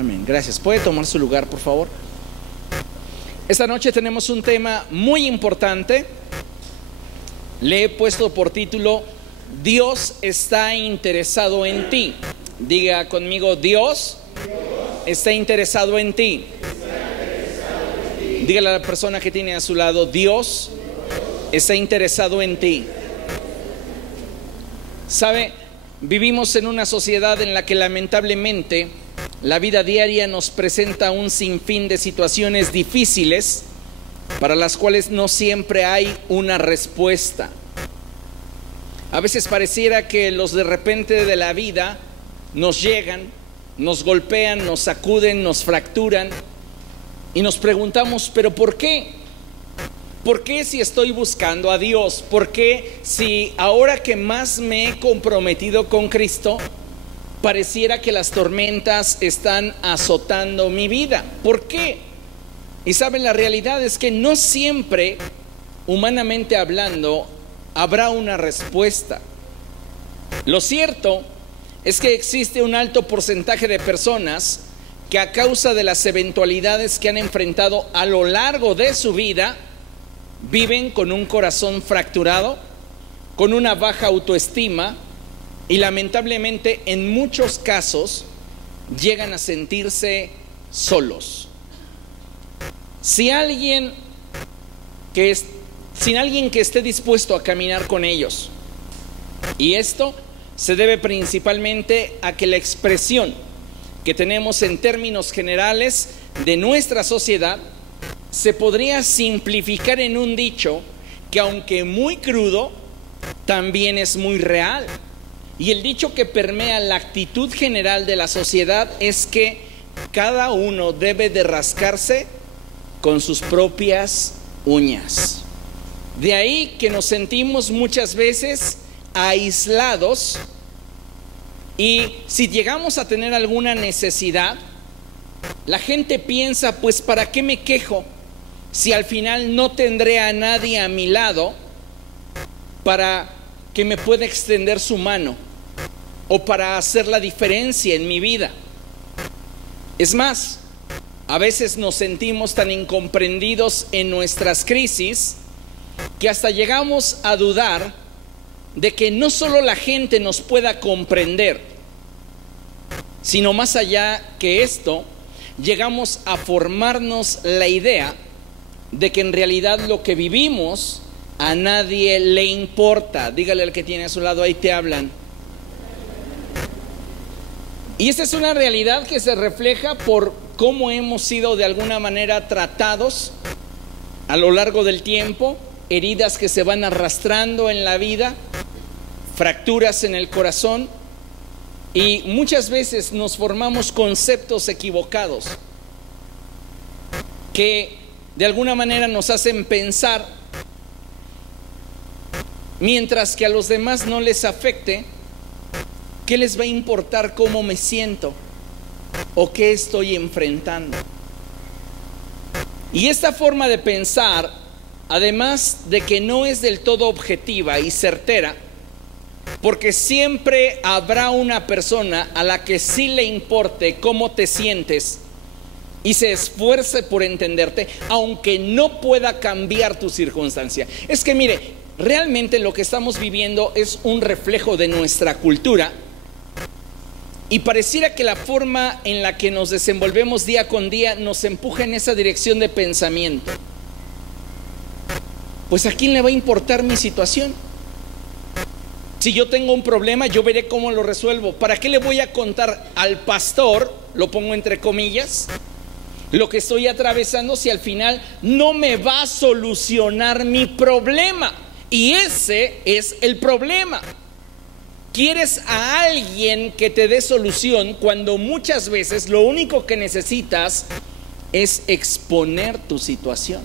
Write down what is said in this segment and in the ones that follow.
Amén. Gracias. ¿Puede tomar su lugar, por favor? Esta noche tenemos un tema muy importante. Le he puesto por título: Dios está interesado en ti. Diga conmigo: Dios está interesado en ti. Dígale a la persona que tiene a su lado: Dios está interesado en ti. ¿Sabe? Vivimos en una sociedad en la que lamentablemente la vida diaria nos presenta un sinfín de situaciones difíciles para las cuales no siempre hay una respuesta. A veces pareciera que los de repente de la vida nos llegan, nos golpean, nos sacuden, nos fracturan y nos preguntamos: ¿pero por qué? ¿Por qué si estoy buscando a Dios? ¿Por qué si ahora que más me he comprometido con Cristo, pareciera que las tormentas están azotando mi vida? ¿Por qué? Y saben, la realidad es que no siempre, humanamente hablando, habrá una respuesta. Lo cierto es que existe un alto porcentaje de personas que, a causa de las eventualidades que han enfrentado a lo largo de su vida, viven con un corazón fracturado, con una baja autoestima y lamentablemente en muchos casos llegan a sentirse solos. Sin alguien que esté dispuesto a caminar con ellos. Y esto se debe principalmente a que la expresión que tenemos en términos generales de nuestra sociedad se podría simplificar en un dicho que, aunque muy crudo, también es muy real. Y el dicho que permea la actitud general de la sociedad es que cada uno debe de rascarse con sus propias uñas. De ahí que nos sentimos muchas veces aislados, y si llegamos a tener alguna necesidad, la gente piensa: pues ¿para qué me quejo si al final no tendré a nadie a mi lado para que me pueda extender su mano o para hacer la diferencia en mi vida? Es más, a veces nos sentimos tan incomprendidos en nuestras crisis que hasta llegamos a dudar de que no solo la gente nos pueda comprender, sino más allá que esto, llegamos a formarnos la idea de que en realidad lo que vivimos a nadie le importa. Dígale al que tiene a su lado: ahí te hablan. Y esa es una realidad que se refleja por cómo hemos sido de alguna manera tratados a lo largo del tiempo, heridas que se van arrastrando en la vida, fracturas en el corazón, y muchas veces nos formamos conceptos equivocados que de alguna manera nos hacen pensar, mientras que a los demás no les afecte, ¿qué les va a importar cómo me siento o qué estoy enfrentando? Y esta forma de pensar, además de que no es del todo objetiva y certera, porque siempre habrá una persona a la que sí le importe cómo te sientes y se esfuerce por entenderte, aunque no pueda cambiar tu circunstancia. Es que mire, realmente lo que estamos viviendo es un reflejo de nuestra cultura, y pareciera que la forma en la que nos desenvolvemos día con día nos empuja en esa dirección de pensamiento. Pues ¿a quién le va a importar mi situación? Si yo tengo un problema, yo veré cómo lo resuelvo. ¿Para qué le voy a contar al pastor, lo pongo entre comillas, lo que estoy atravesando, si al final no me va a solucionar mi problema? Y ese es el problema. Quieres a alguien que te dé solución cuando muchas veces lo único que necesitas es exponer tu situación.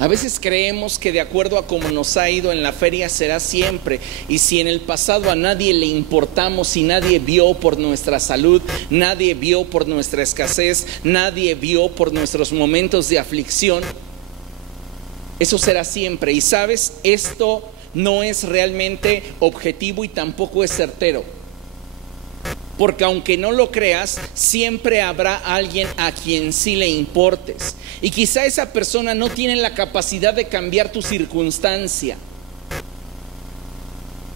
A veces creemos que de acuerdo a cómo nos ha ido en la feria será siempre, y si en el pasado a nadie le importamos y nadie vio por nuestra salud, nadie vio por nuestra escasez, nadie vio por nuestros momentos de aflicción, eso será siempre. Y sabes, esto no es realmente objetivo y tampoco es certero, porque aunque no lo creas, siempre habrá alguien a quien sí le importes. Y quizá esa persona no tiene la capacidad de cambiar tu circunstancia.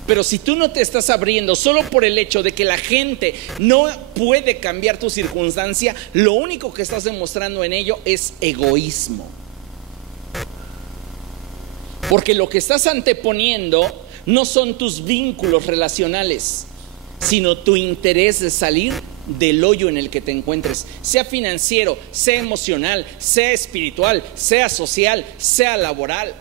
Pero si tú no te estás abriendo solo por el hecho de que la gente no puede cambiar tu circunstancia, lo único que estás demostrando en ello es egoísmo. Porque lo que estás anteponiendo no son tus vínculos relacionales, sino tu interés de salir del hoyo en el que te encuentres, sea financiero, sea emocional, sea espiritual, sea social, sea laboral.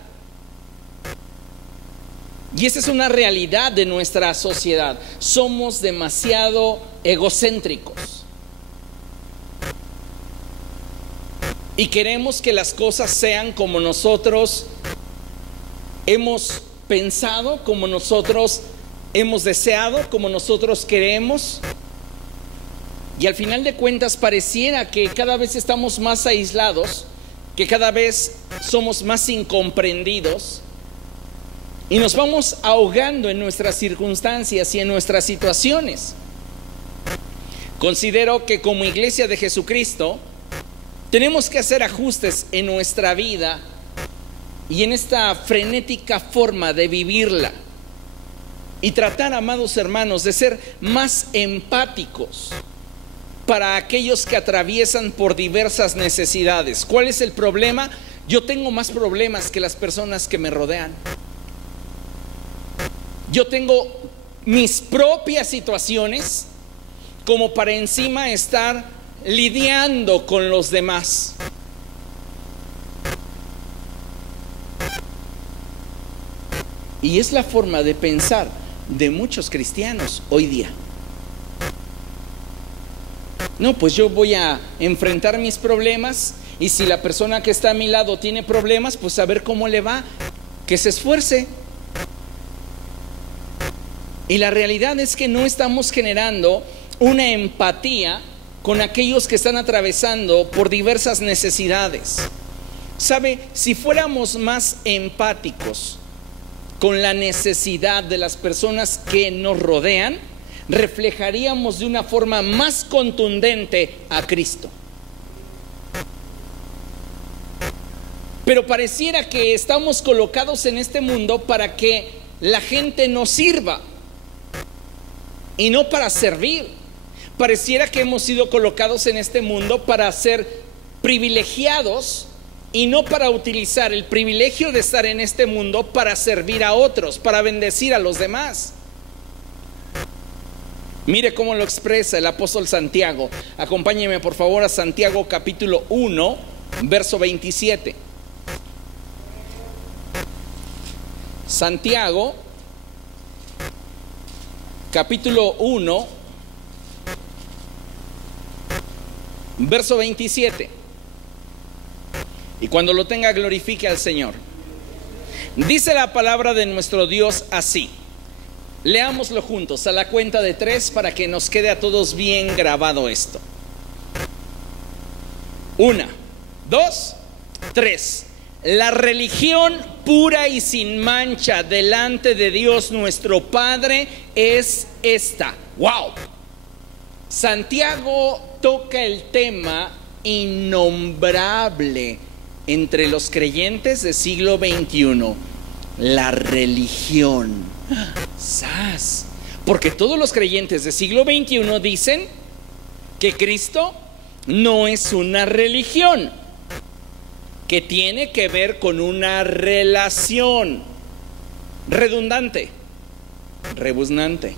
Y esa es una realidad de nuestra sociedad. Somos demasiado egocéntricos y queremos que las cosas sean como nosotros hemos pensado, como nosotros hemos deseado, como nosotros queremos. Y al final de cuentas pareciera que cada vez estamos más aislados, que cada vez somos más incomprendidos, y nos vamos ahogando en nuestras circunstancias y en nuestras situaciones. Considero que como Iglesia de Jesucristo tenemos que hacer ajustes en nuestra vida y en esta frenética forma de vivirla, y tratar, amados hermanos, de ser más empáticos para aquellos que atraviesan por diversas necesidades. ¿Cuál es el problema? Yo tengo más problemas que las personas que me rodean. Yo tengo mis propias situaciones como para encima estar lidiando con los demás. Y es la forma de pensar de muchos cristianos hoy día. No, pues yo voy a enfrentar mis problemas, y si la persona que está a mi lado tiene problemas, pues a ver cómo le va, que se esfuerce. Y la realidad es que no estamos generando una empatía con aquellos que están atravesando por diversas necesidades. ¿Sabe? Si fuéramos más empáticos con la necesidad de las personas que nos rodean, reflejaríamos de una forma más contundente a Cristo. Pero pareciera que estamos colocados en este mundo para que la gente nos sirva y no para servir. Pareciera que hemos sido colocados en este mundo para ser privilegiados y no para utilizar el privilegio de estar en este mundo para servir a otros, para bendecir a los demás. Mire cómo lo expresa el apóstol Santiago. Acompáñeme por favor a Santiago capítulo 1, verso 27. Santiago capítulo 1, verso 27. Y cuando lo tenga, glorifique al Señor. Dice la palabra de nuestro Dios así. Leámoslo juntos a la cuenta de 3 para que nos quede a todos bien grabado esto. 1, 2, 3. La religión pura y sin mancha delante de Dios nuestro Padre es esta. ¡Wow! Santiago toca el tema innombrable entre los creyentes del siglo XXI, la religión. ¡Sas! Porque todos los creyentes del siglo XXI dicen que Cristo no es una religión, que tiene que ver con una relación. Redundante, rebuznante.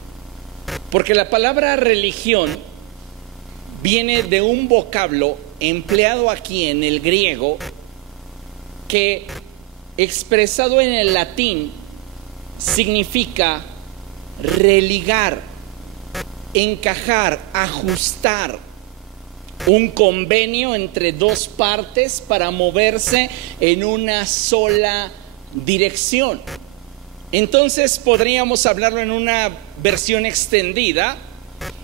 Porque la palabra religión viene de un vocablo empleado aquí en el griego que, expresado en el latín, significa religar, encajar, ajustar. Un convenio entre dos partes para moverse en una sola dirección. Entonces podríamos hablarlo en una versión extendida: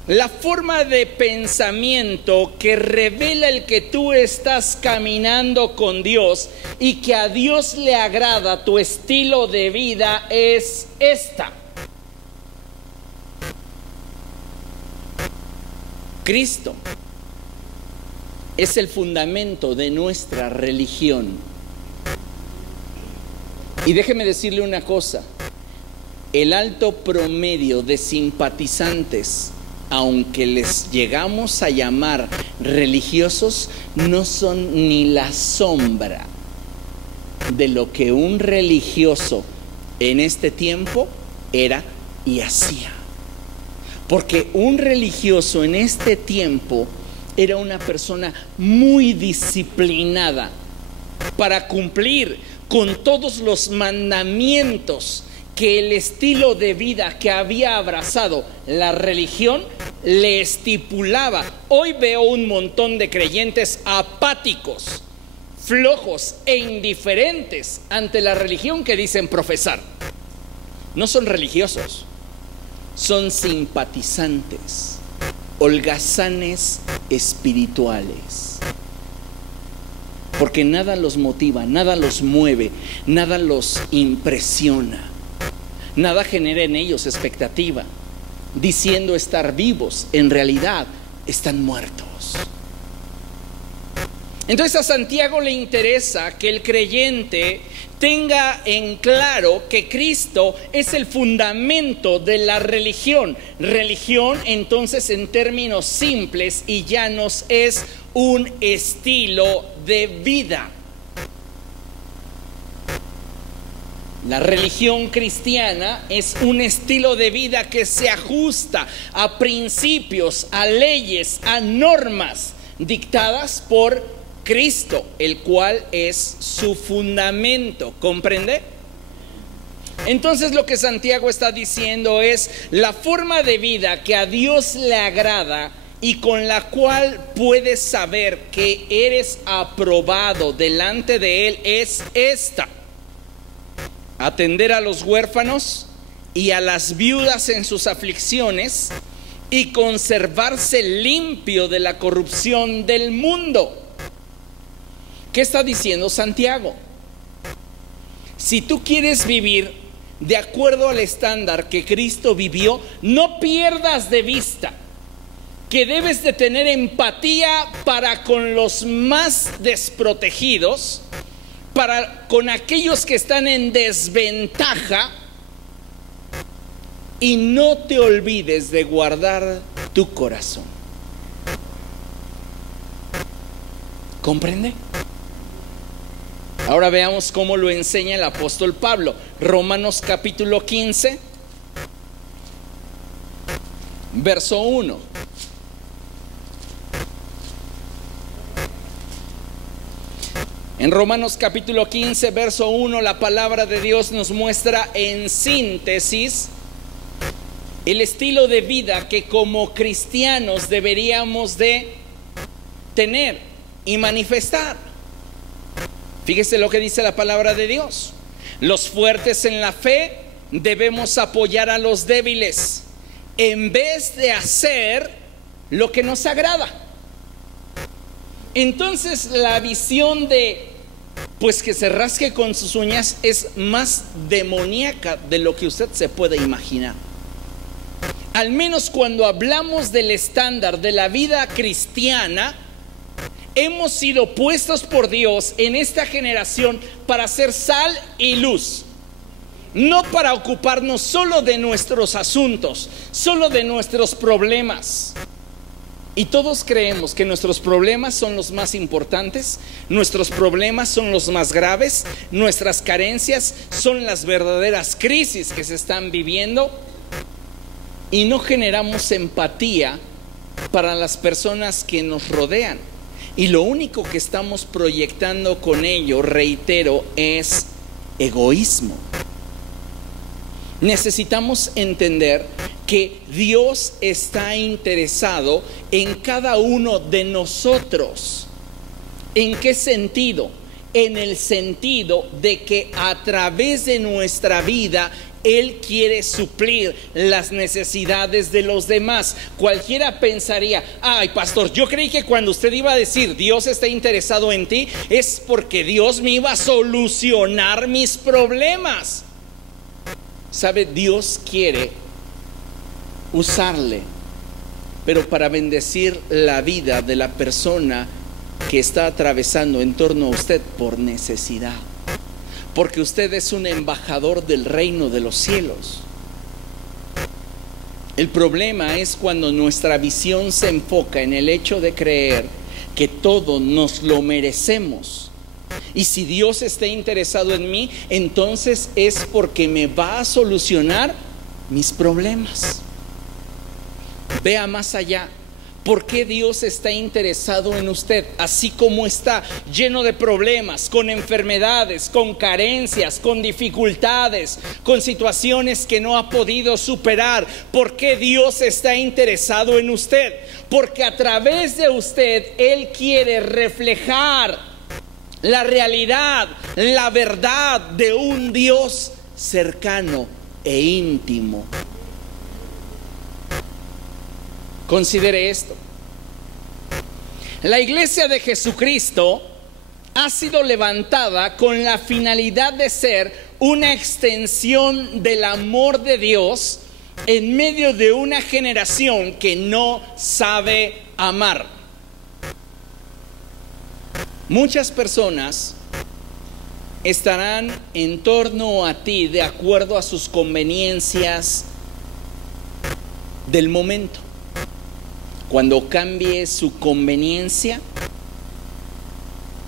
la forma de pensamiento que revela el que tú estás caminando con Dios y que a Dios le agrada tu estilo de vida es esta. Cristo es el fundamento de nuestra religión. Y déjeme decirle una cosa, el alto promedio de simpatizantes, aunque les llegamos a llamar religiosos, no son ni la sombra de lo que un religioso en este tiempo era y hacía. Porque un religioso en este tiempo era una persona muy disciplinada para cumplir con todos los mandamientos que el estilo de vida que había abrazado la religión le estipulaba. Hoy veo un montón de creyentes apáticos, flojos e indiferentes ante la religión que dicen profesar. No son religiosos, son simpatizantes, holgazanes espirituales. Porque nada los motiva, nada los mueve, nada los impresiona, nada genera en ellos expectativa, diciendo estar vivos, en realidad están muertos. Entonces a Santiago le interesa que el creyente tenga en claro que Cristo es el fundamento de la religión. Religión, entonces, en términos simples y llanos, es un estilo de vida. La religión cristiana es un estilo de vida que se ajusta a principios, a leyes, a normas dictadas por Cristo, el cual es su fundamento. ¿Comprende? Entonces lo que Santiago está diciendo es la forma de vida que a Dios le agrada y con la cual puedes saber que eres aprobado delante de Él es esta: atender a los huérfanos y a las viudas en sus aflicciones y conservarse limpio de la corrupción del mundo. ¿Qué está diciendo Santiago? Si tú quieres vivir de acuerdo al estándar que Cristo vivió, no pierdas de vista que debes de tener empatía para con los más desprotegidos, para con aquellos que están en desventaja, y no te olvides de guardar tu corazón. ¿Comprende? Ahora veamos cómo lo enseña el apóstol Pablo. Romanos capítulo 15, verso 1. En Romanos capítulo 15, verso 1, la palabra de Dios nos muestra en síntesis el estilo de vida que como cristianos deberíamos de tener y manifestar. Fíjese lo que dice la palabra de Dios. Los fuertes en la fe debemos apoyar a los débiles en vez de hacer lo que nos agrada. Entonces la visión de pues que se rasque con sus uñas es más demoníaca de lo que usted se puede imaginar. Al menos cuando hablamos del estándar de la vida cristiana, hemos sido puestos por Dios en esta generación para ser sal y luz, no para ocuparnos solo de nuestros asuntos, solo de nuestros problemas. Y todos creemos que nuestros problemas son los más importantes, nuestros problemas son los más graves, nuestras carencias son las verdaderas crisis que se están viviendo, y no generamos empatía para las personas que nos rodean. Y lo único que estamos proyectando con ello, reitero, es egoísmo. Necesitamos entender que Dios está interesado en cada uno de nosotros. ¿En qué sentido? En el sentido de que a través de nuestra vida Él quiere suplir las necesidades de los demás. Cualquiera pensaría: ay, pastor, yo creí que cuando usted iba a decir Dios está interesado en ti, es porque Dios me iba a solucionar mis problemas. ¿Sabe? Dios quiere usarle pero para bendecir la vida de la persona que está atravesando en torno a usted por necesidad. Porque usted es un embajador del reino de los cielos. El problema es cuando nuestra visión se enfoca en el hecho de creer que todo nos lo merecemos. Y si Dios está interesado en mí, entonces es porque me va a solucionar mis problemas. Vea más allá. ¿Por qué Dios está interesado en usted? Así como está lleno de problemas, con enfermedades, con carencias, con dificultades, con situaciones que no ha podido superar. ¿Por qué Dios está interesado en usted? Porque a través de usted Él quiere reflejar la realidad, la verdad de un Dios cercano e íntimo. Considere esto. La iglesia de Jesucristo ha sido levantada con la finalidad de ser una extensión del amor de Dios en medio de una generación que no sabe amar. Muchas personas estarán en torno a ti de acuerdo a sus conveniencias del momento. Cuando cambie su conveniencia,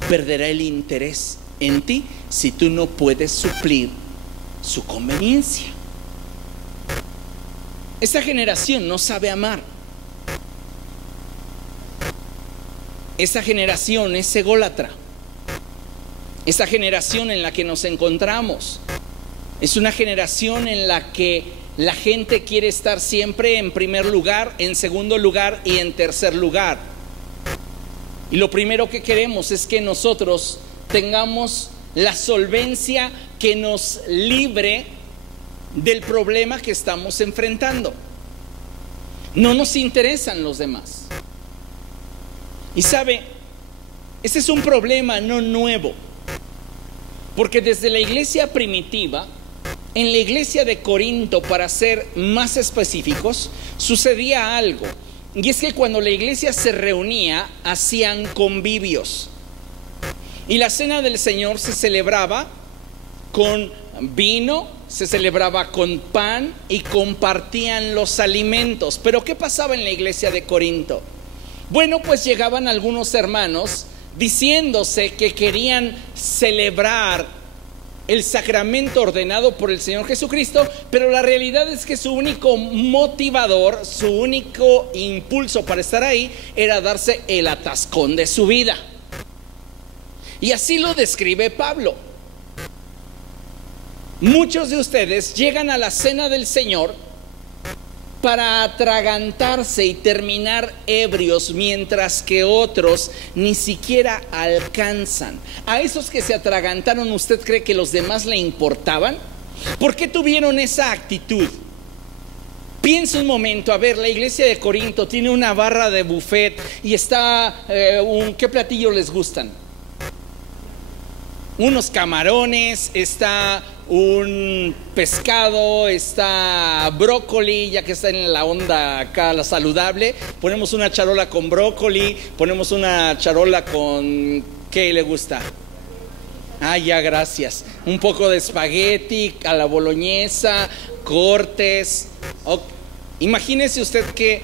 perderá el interés en ti si tú no puedes suplir su conveniencia. Esta generación no sabe amar. Esta generación es ególatra. Esta generación en la que nos encontramos es una generación en la que la gente quiere estar siempre en primer lugar, en segundo lugar y en tercer lugar. Y lo primero que queremos es que nosotros tengamos la solvencia que nos libre del problema que estamos enfrentando. No nos interesan los demás. Y sabe, ese es un problema no nuevo, porque desde la iglesia primitiva, en la iglesia de Corinto, para ser más específicos, sucedía algo. Y es que cuando la iglesia se reunía, hacían convivios. Y la cena del Señor se celebraba con vino, se celebraba con pan y compartían los alimentos. Pero ¿qué pasaba en la iglesia de Corinto? Bueno, pues llegaban algunos hermanos diciéndose que querían celebrar el sacramento ordenado por el Señor Jesucristo, pero la realidad es que su único motivador, su único impulso para estar ahí era darse el atascón de su vida. Y así lo describe Pablo. Muchos de ustedes llegan a la cena del Señor para atragantarse y terminar ebrios, mientras que otros ni siquiera alcanzan. A esos que se atragantaron, ¿usted cree que los demás le importaban? ¿Por qué tuvieron esa actitud? Piensa un momento, a ver, la iglesia de Corinto tiene una barra de buffet y está, ¿qué platillos les gustan? Unos camarones, está un pescado, está brócoli, ya que está en la onda acá, la saludable. Ponemos una charola con brócoli, ponemos una charola con, ¿qué le gusta? Ah, ya, gracias. Un poco de espagueti, a la boloñesa, cortes. Imagínese usted que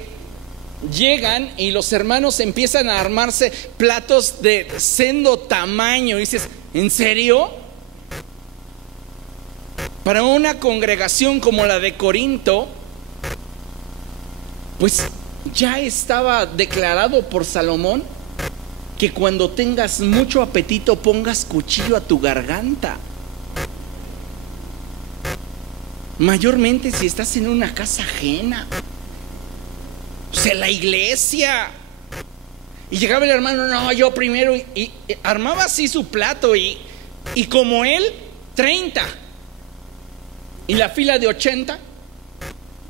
llegan y los hermanos empiezan a armarse platos de sendo tamaño. Y dices, ¿en serio? Para una congregación como la de Corinto, pues ya estaba declarado por Salomón que cuando tengas mucho apetito pongas cuchillo a tu garganta. Mayormente si estás en una casa ajena, o sea, la iglesia. Y llegaba el hermano, no, yo primero, y armaba así su plato y como él, 30. Y la fila de 80.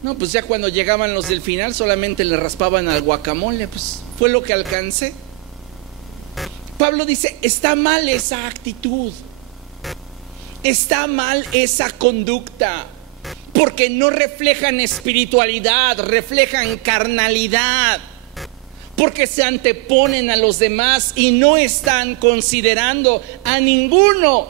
No, pues ya cuando llegaban los del final solamente le raspaban al guacamole. Pues fue lo que alcancé. Pablo dice, está mal esa actitud, está mal esa conducta. porque no reflejan espiritualidad, reflejan carnalidad, porque se anteponen a los demás y no están considerando a ninguno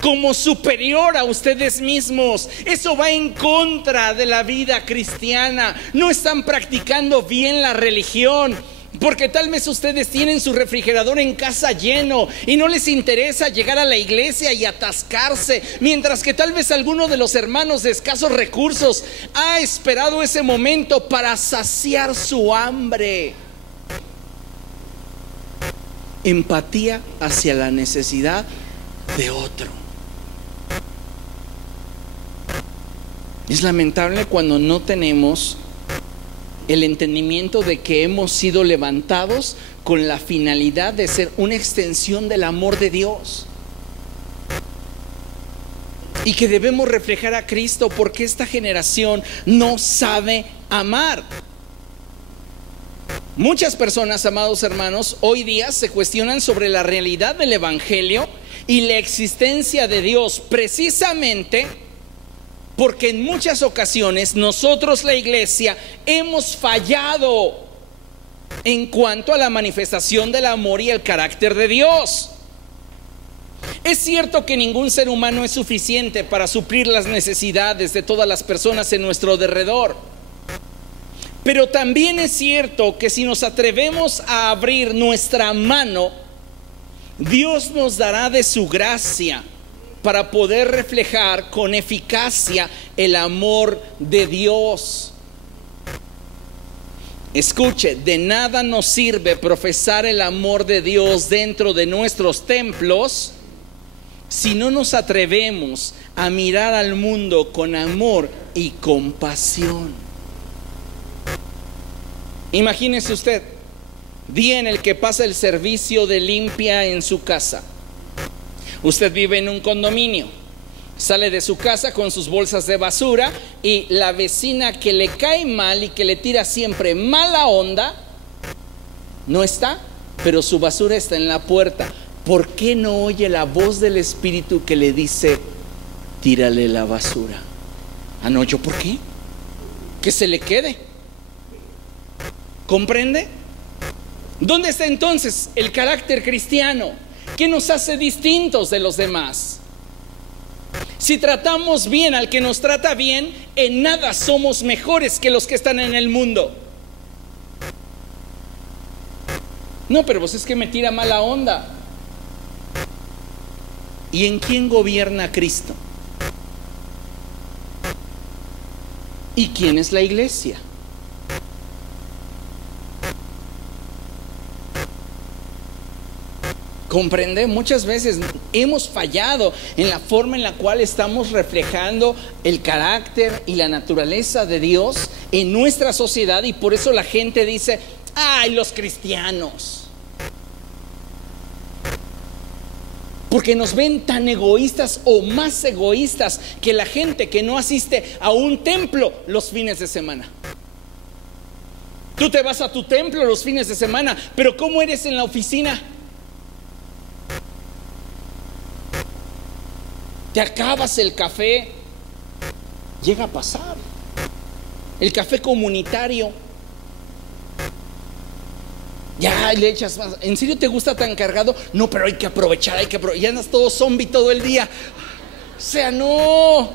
como superior a ustedes mismos. Eso va en contra de la vida cristiana. No están practicando bien la religión, porque tal vez ustedes tienen su refrigerador en casa lleno y no les interesa llegar a la iglesia y atascarse, mientras que tal vez alguno de los hermanos de escasos recursos ha esperado ese momento para saciar su hambre. Empatía hacia la necesidad de otro. Es lamentable cuando no tenemos el entendimiento de que hemos sido levantados con la finalidad de ser una extensión del amor de Dios y que debemos reflejar a Cristo, porque esta generación no sabe amar. Muchas personas, amados hermanos, hoy día se cuestionan sobre la realidad del Evangelio y la existencia de Dios, precisamente porque en muchas ocasiones nosotros, la iglesia, hemos fallado en cuanto a la manifestación del amor y el carácter de Dios. Es cierto que ningún ser humano es suficiente para suplir las necesidades de todas las personas en nuestro derredor, pero también es cierto que si nos atrevemos a abrir nuestra mano, Dios nos dará de su gracia para poder reflejar con eficacia el amor de Dios. Escuche, de nada nos sirve profesar el amor de Dios dentro de nuestros templos si no nos atrevemos a mirar al mundo con amor y compasión. Imagínese usted, día en el que pasa el servicio de limpia en su casa. Usted vive en un condominio, sale de su casa con sus bolsas de basura y la vecina que le cae mal y que le tira siempre mala onda no está, pero su basura está en la puerta. ¿Por qué no oye la voz del Espíritu que le dice: tírale la basura? Ah, no, ¿yo por qué? Que se le quede. ¿Comprende? ¿Dónde está entonces el carácter cristiano? ¿Qué nos hace distintos de los demás? Si tratamos bien al que nos trata bien, en nada somos mejores que los que están en el mundo. No, pero pues es que me tira mala onda. ¿Y en quién gobierna Cristo? ¿Y quién es la iglesia? ¿Comprende? Muchas veces hemos fallado en la forma en la cual estamos reflejando el carácter y la naturaleza de Dios en nuestra sociedad, y por eso la gente dice: ¡ay, los cristianos! Porque nos ven tan egoístas o más egoístas que la gente que no asiste a un templo los fines de semana. Tú te vas a tu templo los fines de semana, pero ¿cómo eres en la oficina? Te acabas el café, llega a pasar, el café comunitario, ya le echas más. ¿En serio te gusta tan cargado? No, pero hay que aprovechar, ya andas todo zombie todo el día. O sea, no.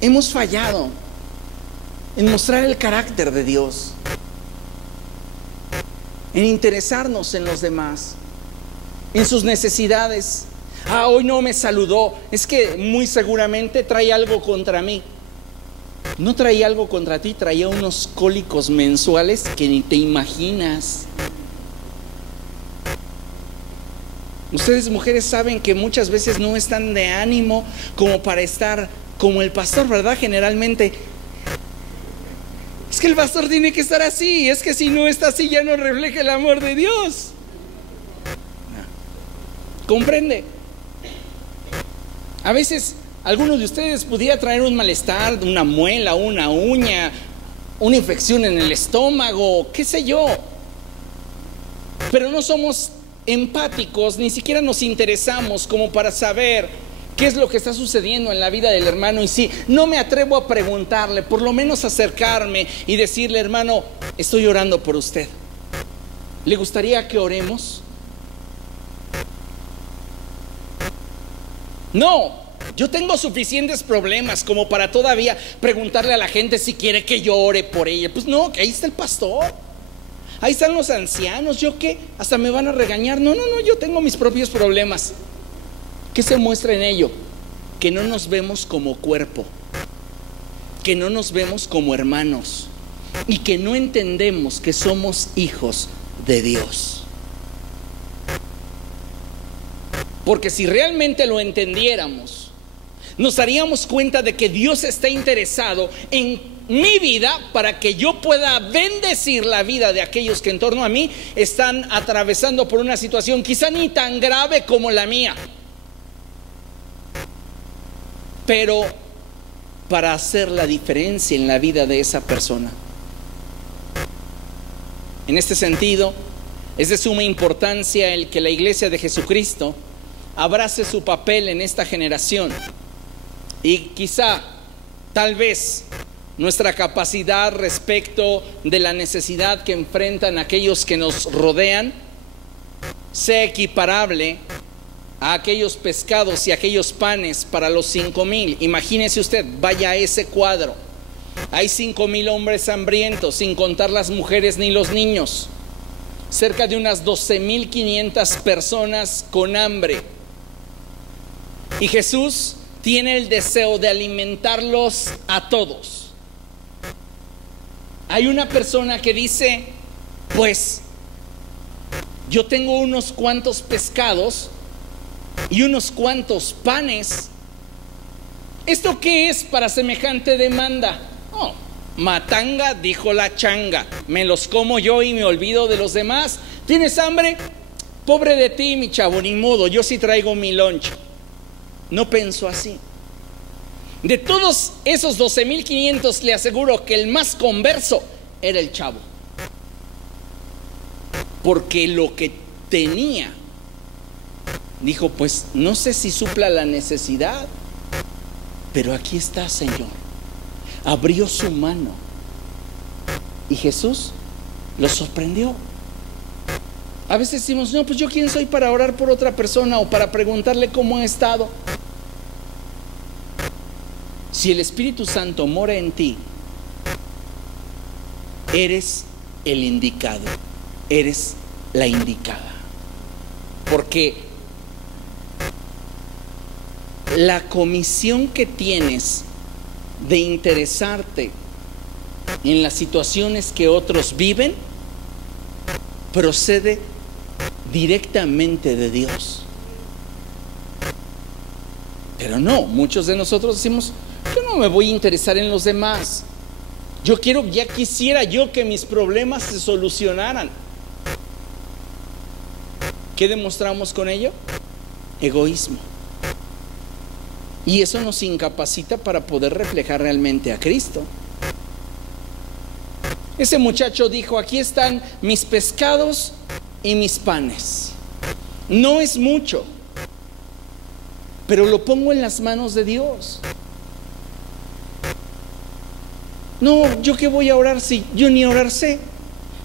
Hemos fallado en mostrar el carácter de Dios, en interesarnos en los demás, en sus necesidades. Ah, hoy no me saludó, es que muy seguramente trae algo contra mí. No traía algo contra ti, traía unos cólicos mensuales que ni te imaginas. Ustedes, mujeres, saben que muchas veces no están de ánimo como para estar como el pastor, ¿verdad? Generalmente es que el pastor tiene que estar así, es que si no está así ya no refleja el amor de Dios. ¿Comprende? A veces algunos de ustedes pudiera traer un malestar, una muela, una uña, una infección en el estómago, qué sé yo, pero no somos empáticos, ni siquiera nos interesamos como para saber qué es lo que está sucediendo en la vida del hermano. Y si no me atrevo a preguntarle, por lo menos acercarme y decirle: hermano, estoy orando por usted, ¿le gustaría que oremos? No, yo tengo suficientes problemas como para todavía preguntarle a la gente si quiere que yo ore por ella. Pues no, ahí está el pastor, ahí están los ancianos, ¿yo qué? Hasta me van a regañar. No, yo tengo mis propios problemas. ¿Qué se muestra en ello? Que no nos vemos como cuerpo, que no nos vemos como hermanos y que no entendemos que somos hijos de Dios. Porque si realmente lo entendiéramos, nos daríamos cuenta de que Dios está interesado en mi vida para que yo pueda bendecir la vida de aquellos que en torno a mí están atravesando por una situación quizá ni tan grave como la mía, pero para hacer la diferencia en la vida de esa persona. En este sentido, es de suma importancia el que la Iglesia de Jesucristo abrace su papel en esta generación. Y quizá, tal vez, nuestra capacidad respecto de la necesidad que enfrentan aquellos que nos rodean sea equiparable a aquellos pescados y aquellos panes para los 5,000. Imagínese usted, vaya a ese cuadro. Hay 5,000 hombres hambrientos, sin contar las mujeres ni los niños. Cerca de unas 12,500 personas con hambre. Y Jesús tiene el deseo de alimentarlos a todos. Hay una persona que dice: pues yo tengo unos cuantos pescados y unos cuantos panes. ¿Esto qué es para semejante demanda? Oh, matanga, dijo la changa, me los como yo y me olvido de los demás. ¿Tienes hambre? Pobre de ti, mi chavo, ni modo, yo sí traigo mi lunch. No pensó así. De todos esos 12,500, le aseguro que el más converso era el chavo, porque lo que tenía, dijo: pues no sé si supla la necesidad, pero aquí está, Señor. Abrió su mano y Jesús lo sorprendió. A veces decimos: no, pues yo quién soy para orar por otra persona o para preguntarle cómo ha estado. Si el Espíritu Santo mora en ti, eres el indicado, eres la indicada. Porque la comisión que tienes de interesarte en las situaciones que otros viven procede directamente de Dios. Pero no, muchos de nosotros decimos: yo no me voy a interesar en los demás. Ya quisiera yo que mis problemas se solucionaran. ¿Qué demostramos con ello? Egoísmo. Y eso nos incapacita para poder reflejar realmente a Cristo. Ese muchacho dijo: aquí están mis pescados y mis panes. No es mucho, pero lo pongo en las manos de Dios. No, ¿yo qué voy a orar si yo ni orar sé?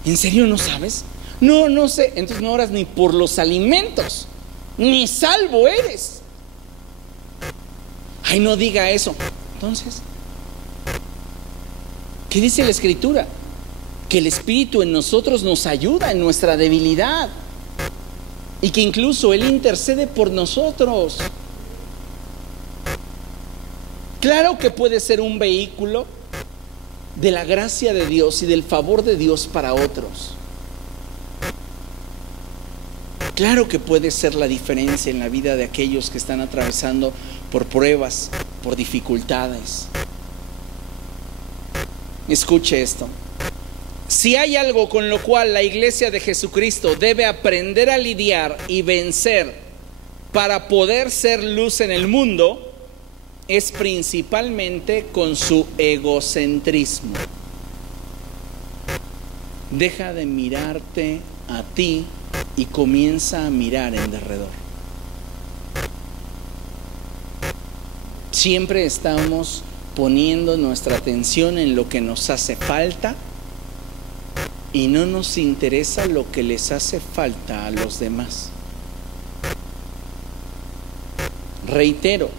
¿En serio no sabes? No sé. Entonces no oras ni por los alimentos, ni salvo eres. Ay, no diga eso. Entonces, ¿qué dice la Escritura? Que el Espíritu en nosotros nos ayuda en nuestra debilidad y que incluso Él intercede por nosotros. Claro que puede ser un vehículo de la gracia de Dios y del favor de Dios para otros. Claro que puede ser la diferencia en la vida de aquellos que están atravesando por pruebas, por dificultades. Escuche esto. Si hay algo con lo cual la Iglesia de Jesucristo debe aprender a lidiar y vencer para poder ser luz en el mundo, es principalmente con su egocentrismo. Deja de mirarte a ti y comienza a mirar en derredor. Siempre estamos poniendo nuestra atención en lo que nos hace falta y no nos interesa lo que les hace falta a los demás. Reitero,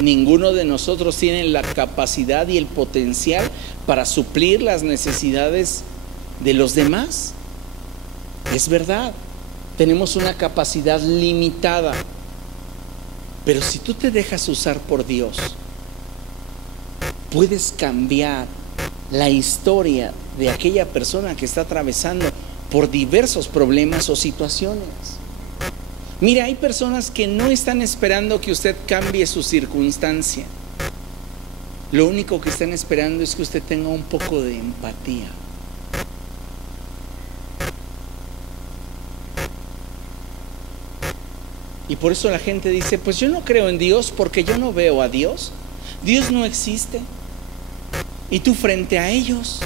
ninguno de nosotros tiene la capacidad y el potencial para suplir las necesidades de los demás. Es verdad, tenemos una capacidad limitada, pero si tú te dejas usar por Dios, puedes cambiar la historia de aquella persona que está atravesando por diversos problemas o situaciones. Mira, hay personas que no están esperando que usted cambie su circunstancia. Lo único que están esperando es que usted tenga un poco de empatía. Y por eso la gente dice, pues yo no creo en Dios porque yo no veo a Dios. Dios no existe. Y tú frente a ellos.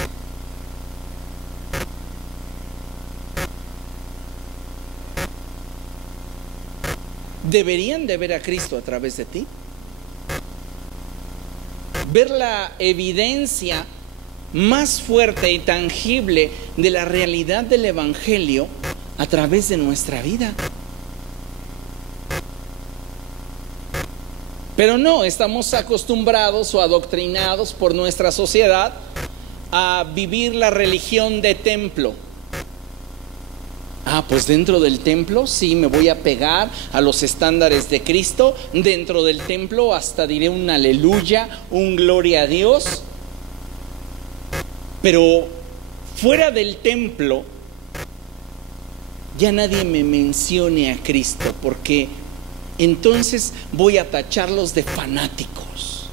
Deberían de ver a Cristo a través de ti. Ver la evidencia más fuerte y tangible de la realidad del Evangelio a través de nuestra vida. Pero no, estamos acostumbrados o adoctrinados por nuestra sociedad a vivir la religión de templo. Pues dentro del templo sí me voy a pegar a los estándares de Cristo. Dentro del templo hasta diré un aleluya, un gloria a Dios. Pero fuera del templo ya nadie me mencione a Cristo, porque entonces voy a tacharlos de fanáticos.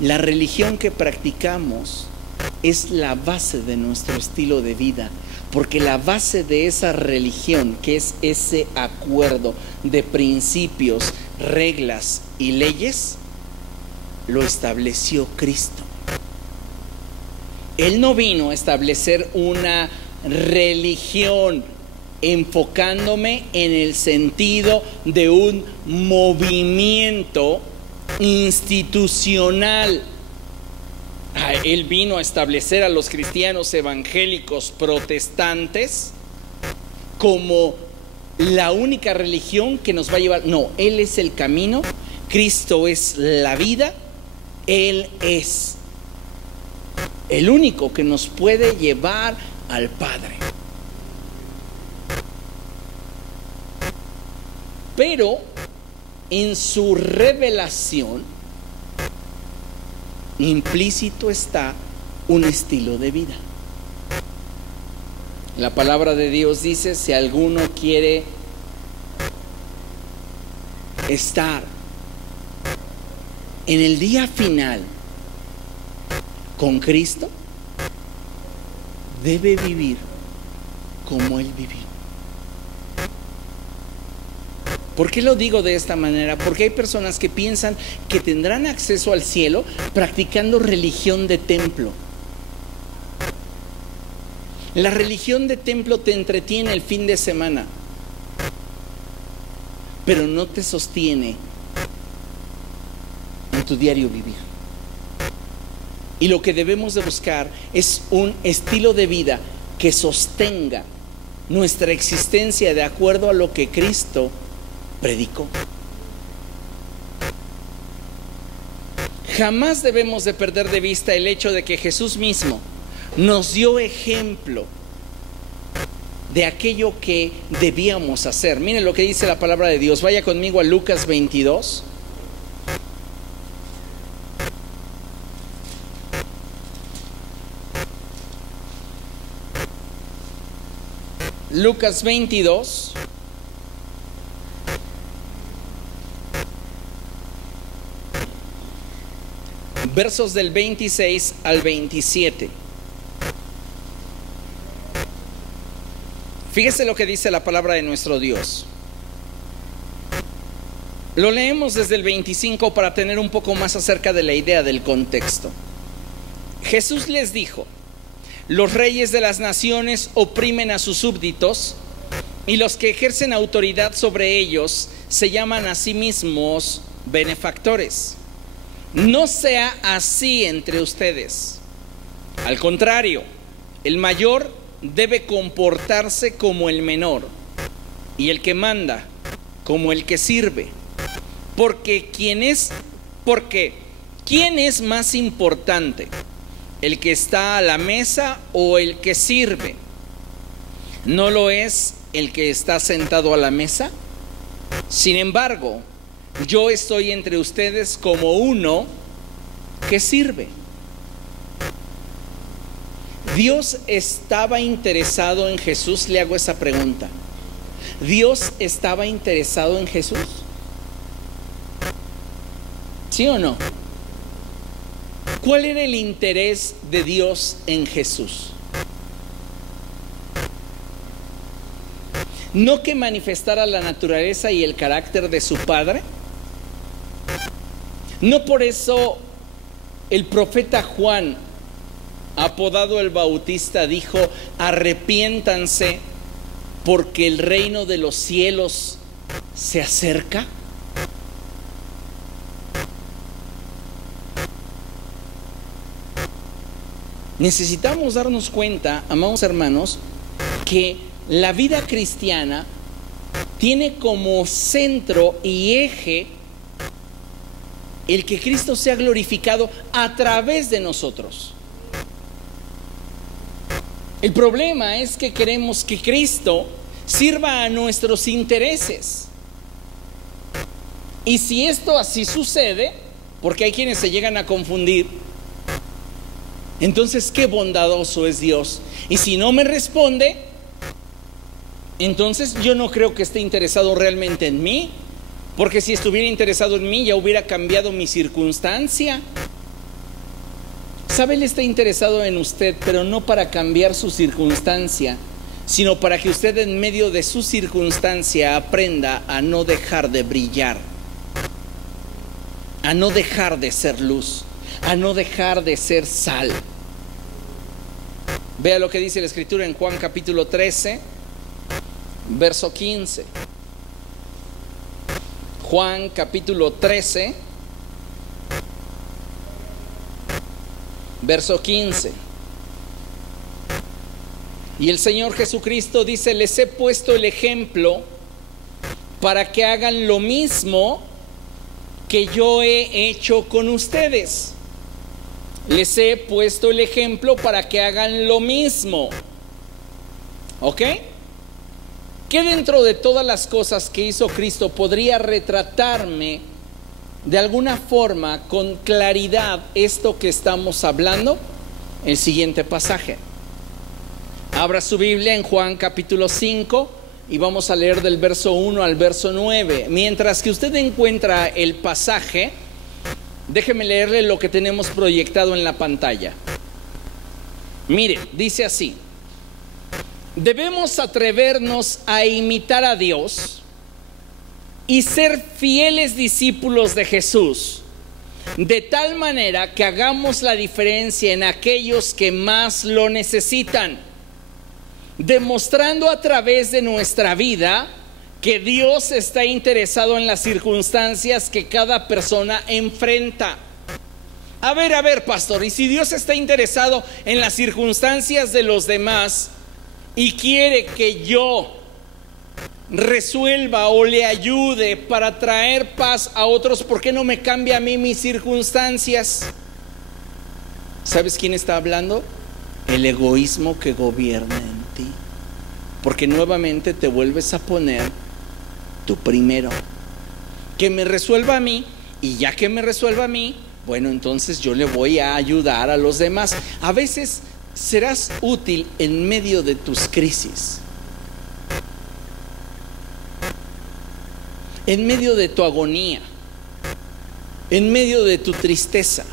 La religión que practicamos es la base de nuestro estilo de vida, porque la base de esa religión, que es ese acuerdo de principios, reglas y leyes, lo estableció Cristo. Él no vino a establecer una religión enfocándome en el sentido de un movimiento institucional. Él vino a establecer a los cristianos evangélicos protestantes como la única religión que nos va a llevar. No, Él es el camino, Cristo es la vida, Él es el único que nos puede llevar al Padre. Pero en su revelación implícito está un estilo de vida. La palabra de Dios dice: si alguno quiere estar en el día final con Cristo, debe vivir como Él vivió. ¿Por qué lo digo de esta manera? Porque hay personas que piensan que tendrán acceso al cielo practicando religión de templo. La religión de templo te entretiene el fin de semana, pero no te sostiene en tu diario vivir. Y lo que debemos de buscar es un estilo de vida que sostenga nuestra existencia de acuerdo a lo que Cristo predicó. Jamás debemos de perder de vista el hecho de que Jesús mismo nos dio ejemplo de aquello que debíamos hacer. Miren lo que dice la palabra de Dios. Vaya conmigo a Lucas 22. Lucas 22. Versos del 26 al 27. Fíjese lo que dice la palabra de nuestro Dios. Lo leemos desde el 25 para tener un poco más acerca de la idea del contexto. Jesús les dijo: Los reyes de las naciones oprimen a sus súbditos y los que ejercen autoridad sobre ellos se llaman a sí mismos benefactores. No sea así entre ustedes. Al contrario, el mayor debe comportarse como el menor y el que manda como el que sirve. Porque ¿quién es más importante? ¿El que está a la mesa o el que sirve? ¿No lo es el que está sentado a la mesa? Sin embargo, yo estoy entre ustedes como uno que sirve. ¿Dios estaba interesado en Jesús? Le hago esa pregunta. ¿Dios estaba interesado en Jesús? ¿Sí o no? ¿Cuál era el interés de Dios en Jesús? ¿No que manifestara la naturaleza y el carácter de su Padre? ¿No por eso el profeta Juan, apodado el Bautista, dijo: arrepiéntanse porque el reino de los cielos se acerca? Necesitamos darnos cuenta, amados hermanos, que la vida cristiana tiene como centro y eje el que Cristo sea glorificado a través de nosotros. El problema es que queremos que Cristo sirva a nuestros intereses. Y si esto así sucede, porque hay quienes se llegan a confundir, entonces qué bondadoso es Dios. Y si no me responde, entonces yo no creo que esté interesado realmente en mí, porque si estuviera interesado en mí ya hubiera cambiado mi circunstancia. ¿Sabe? Él está interesado en usted, pero no para cambiar su circunstancia, sino para que usted en medio de su circunstancia aprenda a no dejar de brillar, a no dejar de ser luz, a no dejar de ser sal. Vea lo que dice la Escritura en Juan capítulo 13, verso 15. Juan capítulo 13, verso 15. Y el Señor Jesucristo dice: les he puesto el ejemplo para que hagan lo mismo que yo he hecho con ustedes. Les he puesto el ejemplo para que hagan lo mismo. ¿Ok? ¿Qué dentro de todas las cosas que hizo Cristo podría retratarme de alguna forma con claridad esto que estamos hablando? El siguiente pasaje. Abra su Biblia en Juan capítulo 5 y vamos a leer del verso 1 al verso 9. Mientras que usted encuentra el pasaje, déjeme leerle lo que tenemos proyectado en la pantalla. Mire, dice así: debemos atrevernos a imitar a Dios y ser fieles discípulos de Jesús, de tal manera que hagamos la diferencia en aquellos que más lo necesitan, demostrando a través de nuestra vida que Dios está interesado en las circunstancias que cada persona enfrenta. A ver, pastor, y si Dios está interesado en las circunstancias de los demás y quiere que yo resuelva o le ayude para traer paz a otros, ¿por qué no me cambia a mí mis circunstancias? ¿Sabes quién está hablando? El egoísmo que gobierna en ti, porque nuevamente te vuelves a poner tú primero. Que me resuelva a mí, y ya que me resuelva a mí, bueno, entonces yo le voy a ayudar a los demás. A veces serás útil en medio de tus crisis, en medio de tu agonía, en medio de tu tristeza.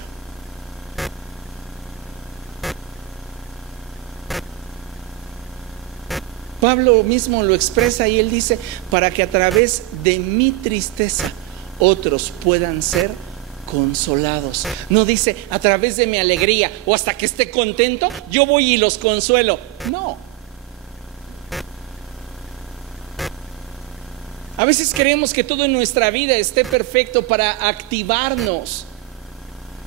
Pablo mismo lo expresa y él dice: para que a través de mi tristeza otros puedan ser consolados. No dice a través de mi alegría o hasta que esté contento, yo voy y los consuelo. No. A veces queremos que todo en nuestra vida esté perfecto para activarnos,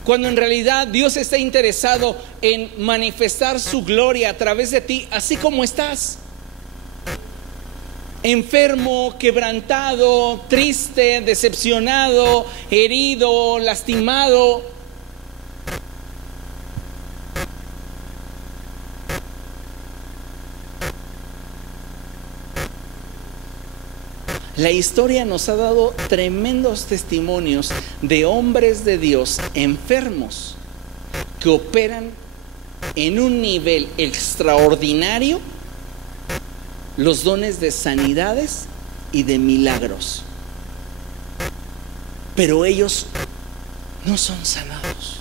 cuando en realidad Dios está interesado en manifestar su gloria a través de ti, así como estás. Enfermo, quebrantado, triste, decepcionado, herido, lastimado. La historia nos ha dado tremendos testimonios de hombres de Dios enfermos que operan en un nivel extraordinario los dones de sanidades y de milagros, pero ellos no son sanados.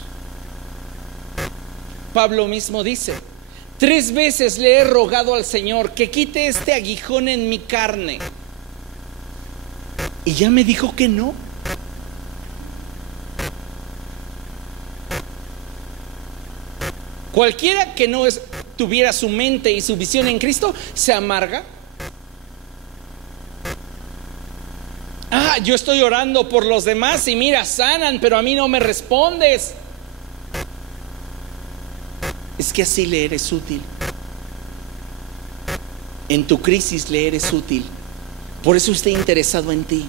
Pablo mismo dice: 3 veces le he rogado al Señor que quite este aguijón en mi carne, y ya me dijo que no. Cualquiera que no tuviera su mente y su visión en Cristo se amarga. Yo estoy orando por los demás y mira, sanan, pero a mí no me respondes. Es que así le eres útil. En tu crisis le eres útil. Por eso está interesado en ti.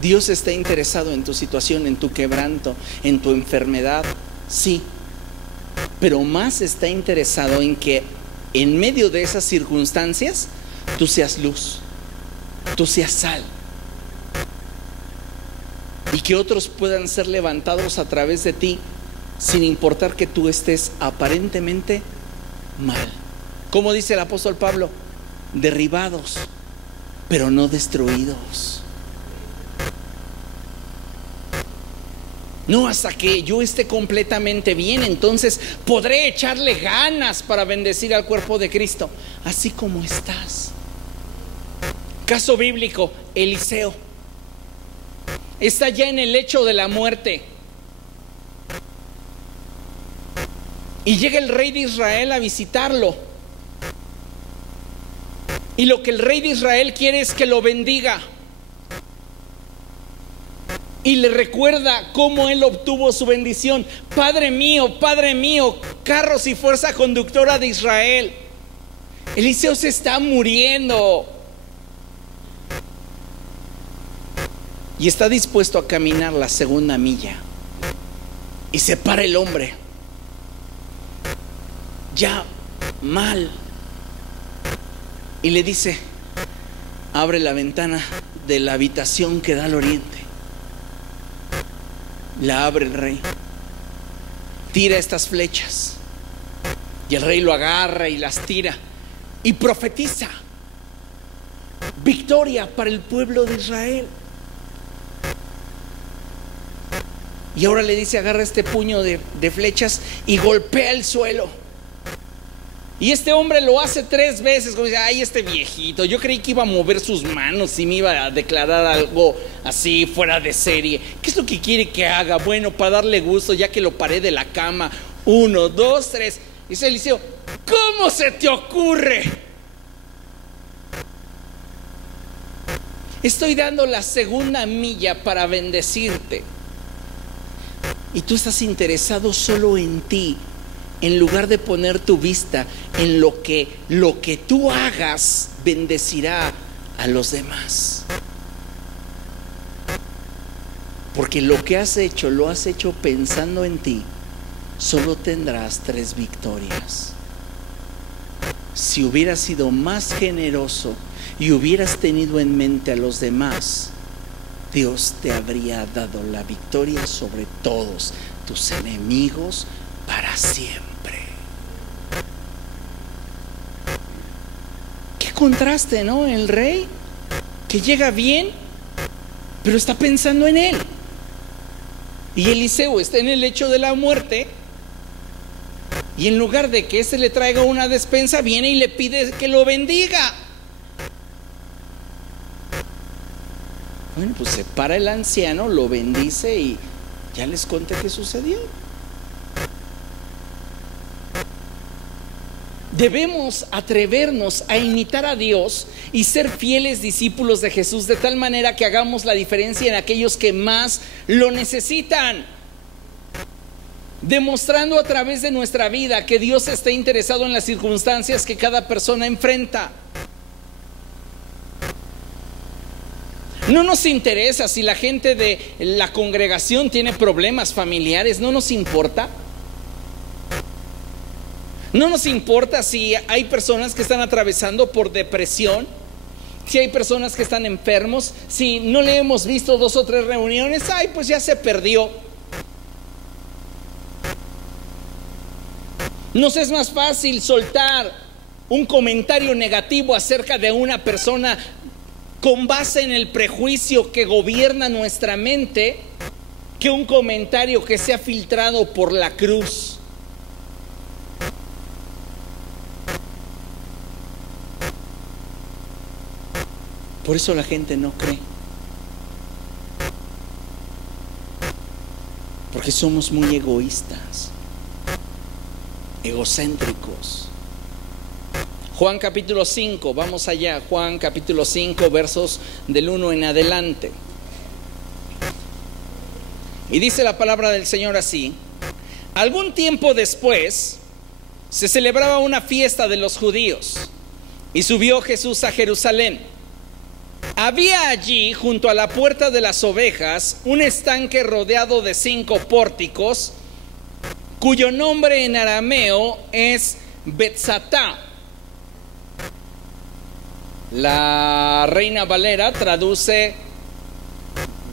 Dios está interesado en tu situación, en tu quebranto, en tu enfermedad, sí, pero más está interesado en que en medio de esas circunstancias tú seas luz, tú seas sal, y que otros puedan ser levantados a través de ti, sin importar que tú estés aparentemente mal. Como dice el apóstol Pablo: derribados, pero no destruidos. No, hasta que yo esté completamente bien, entonces podré echarle ganas para bendecir al cuerpo de Cristo. Así como estás. Caso bíblico: Eliseo está ya en el lecho de la muerte, y llega el rey de Israel a visitarlo, y lo que el rey de Israel quiere es que lo bendiga, y le recuerda cómo él obtuvo su bendición. Padre mío, carros y fuerza conductora de Israel. Eliseo se está muriendo y está dispuesto a caminar la segunda milla, y se para el hombre ya mal y le dice: abre la ventana de la habitación que da al oriente. La abre el rey, tira estas flechas, y el rey lo agarra y las tira y profetiza victoria para el pueblo de Israel. Y ahora le dice: agarra este puño de flechas y golpea el suelo. Y este hombre lo hace 3 veces. Como dice: ay, este viejito, yo creí que iba a mover sus manos y me iba a declarar algo así fuera de serie. ¿Qué es lo que quiere que haga? Bueno, para darle gusto, ya que lo paré de la cama. 1, 2, 3. Dice Eliseo: ¿cómo se te ocurre? Estoy dando la segunda milla para bendecirte, y tú estás interesado solo en ti, en lugar de poner tu vista en lo que tú hagas bendecirá a los demás. Porque lo que has hecho, lo has hecho pensando en ti. Solo tendrás 3 victorias. Si hubieras sido más generoso y hubieras tenido en mente a los demás, Dios te habría dado la victoria sobre todos tus enemigos para siempre. Qué contraste, ¿no? El rey que llega bien, pero está pensando en él. Y Eliseo está en el lecho de la muerte, y en lugar de que éste le traiga una despensa, viene y le pide que lo bendiga. Bueno, pues se para el anciano, lo bendice y ya les conté qué sucedió. Debemos atrevernos a imitar a Dios y ser fieles discípulos de Jesús, de tal manera que hagamos la diferencia en aquellos que más lo necesitan, demostrando a través de nuestra vida que Dios está interesado en las circunstancias que cada persona enfrenta. No nos interesa si la gente de la congregación tiene problemas familiares, no nos importa. No nos importa si hay personas que están atravesando por depresión, si hay personas que están enfermos, si no le hemos visto 2 o 3 reuniones, ay, pues ya se perdió. Nos es más fácil soltar un comentario negativo acerca de una persona con base en el prejuicio que gobierna nuestra mente que un comentario que sea filtrado por la cruz. Por eso la gente no cree. Porque somos muy egoístas, egocéntricos. Juan capítulo 5, vamos allá, Juan capítulo 5, versos del 1 en adelante. Y dice la palabra del Señor así: algún tiempo después se celebraba una fiesta de los judíos y subió Jesús a Jerusalén. Había allí, junto a la puerta de las ovejas, un estanque rodeado de 5 pórticos, cuyo nombre en arameo es Betzatá. La Reina Valera traduce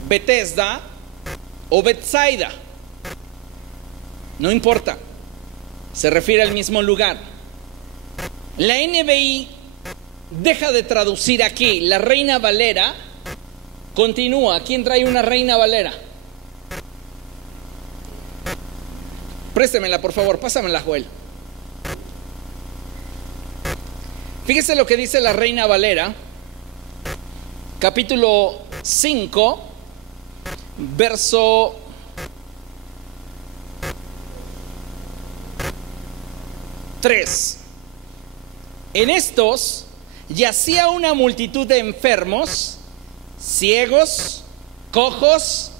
Betesda o Betsaida. No importa, se refiere al mismo lugar. La NBI deja de traducir aquí. La Reina Valera continúa. ¿Quién trae una Reina Valera? Préstemela, por favor, pásamela, Joel. Fíjese lo que dice la Reina Valera, capítulo 5, verso 3. En estos yacía una multitud de enfermos, ciegos, cojos